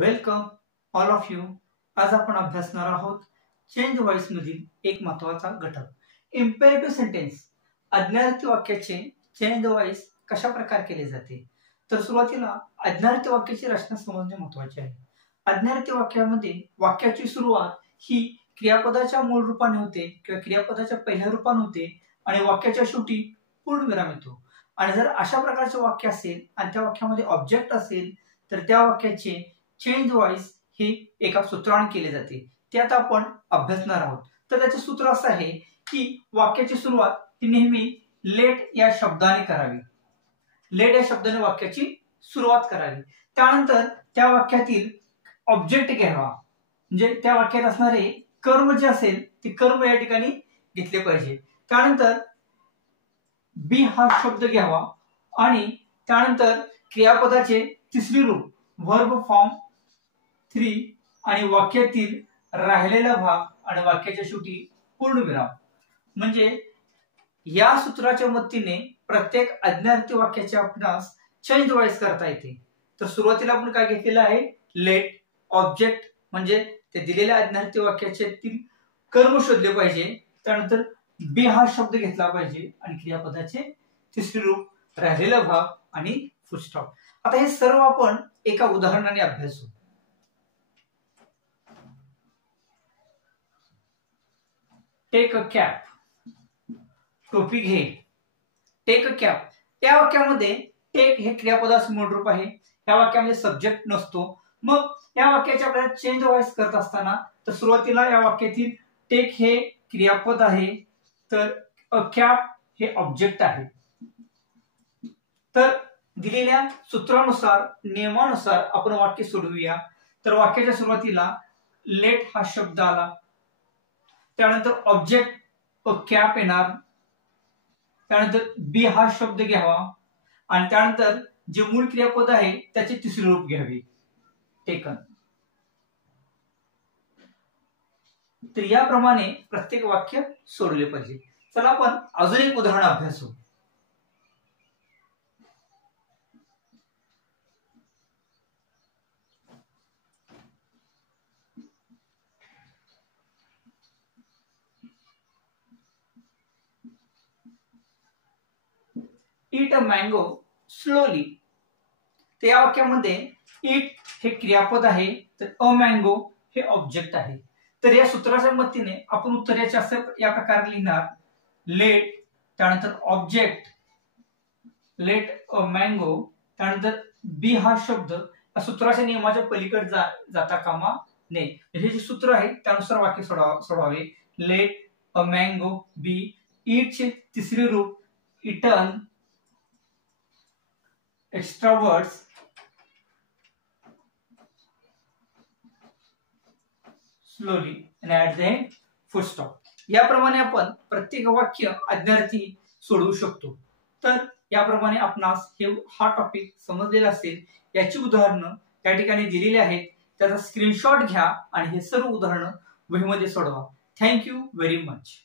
Welcome all of you. आज आपण अभ्यासणार आहोत चेंज व्हॉइस मधील एक महत्त्वाचा घटक इम्पेरेटिव्ह सेंटेन्स. आज्ञार्थी वाक्याचे चेंज व्हॉइस कशा प्रकारे केले जाते. तर सुरुवातीला आज्ञार्थी वाक्याची रचना समजणे महत्त्वाचे आहे. आज्ञार्थी वाक्यामध्ये वाक्याची सुरुवात ही क्रियापदाच्या मूळ रूपाने होते किंवा क्रियापदाच्या पहिल्या रूपाने होते आणि वाक्याच्या शेवटी पूर्णविराम येतो. आणि जर अशा प्रकारचे वाक्य असेल आणि त्या वाक्यामध्ये ऑब्जेक्ट असेल तर त्या वाक्याचे चेंज व्हॉइस हे एका सूत्राने केले जाते. ते आता आपण अभ्यासणार आहोत. तर त्याचे सूत्र असं आहे की वाक्याची सुरुवात ही नेहमी लेट या शब्दाने करावी. लेट या शब्दाने वाक्याची सुरुवात करावी. त्यानंतर त्या वाक्यातील ऑब्जेक्ट घ्यावा, म्हणजे त्या वाक्यात असणारे कर्म जे असेल ते कर्म या ठिकाणी घेतले पाहिजे. त्यानंतर बी हा शब्द घ्यावा आणि त्यानंतर क्रियापदाचे तिसरी रूप वर्ब फॉर्म 3 आणि वाक्यातील राहिलेला भाग आणि वाक्याच्या शेवटी पूर्णविराम. म्हणजे या सूत्राच्या मदतीने प्रत्येक आज्ञार्थी वाक्याचे आपणास चेंज व्हॉइस करता येते. तर सुरुवातीला आपण काय घेतलेलं आहे, लेट, ऑब्जेक्ट म्हणजे ते दिलेल्या आज्ञार्थी वाक्याचे कर्म शोधले पाहिजे. त्यानंतर बी हा शब्द घेतला पाहिजे आणि क्रियापदाचे तिसरे रूप, राहिलेला भाग आणि फुल स्टॉप. आता हे सर्व आपण एका उदाहरणाने अभ्यासू. टेक अ कॅप, टोपी घे. टेक अ कॅप या वाक्यामध्ये टेक हे क्रियापदाचे मूळ रूप आहे. या वाक्यामध्ये सब्जेक्ट नसतो. मग या वाक्याचे आपल्याला चेंज व्हॉइस करत असताना तर सुरुवातीला या वाक्यातील टेक हे क्रियापद आहे तर अ कॅप हे ऑब्जेक्ट आहे. तर दिलेल्या सूत्रानुसार, नियमानुसार आपण वाक्य सोडवूया. तर वाक्याच्या सुरुवातीला लेट हा शब्द आला, त्यानंतर ऑब्जेक्ट कॅप येणार, त्यानंतर बी हा शब्द घ्यावा आणि त्यानंतर जे मूळ क्रियापद आहे त्याचे तिसरे रूप घ्यावे, टेकन. तर याप्रमाणे प्रत्येक वाक्य सोडले पाहिजे. चला आपण अजून एक उदाहरण अभ्यासू. ईट अ मँगो स्लोली. तर या वाक्यामध्ये ईट हे क्रियापद आहे तर अ मँगो हे ऑब्जेक्ट आहे. तर या सूत्राच्या मदतीने आपण उत्तर याचे असे या प्रकारे लिहिणार, लेट, त्यानंतर ऑब्जेक्ट, लेट अ मँगो, त्यानंतर बी हा शब्द या सूत्राच्या नियमाच्या पलीकडे जाता कामा नये. हे जे सूत्र आहे त्यानुसार वाक्य सोडवावे. लेट अ मँगो बी, ईटचे तिसरे रूप इटन, एक्स्ट्रा वर्ड्स, स्लोली आणि at the end full stop. याप्रमाणे आपण प्रत्येक वाक्य आज्ञार्थी सोडवू शकतो. तर याप्रमाणे आपणास हा टॉपिक समजलेला असेल. याची उदाहरणं या ठिकाणी दिलेली आहेत. त्याचा स्क्रीनशॉट घ्या आणि हे सर्व उदाहरणं वहीमध्ये सोडवा. Thank you very much.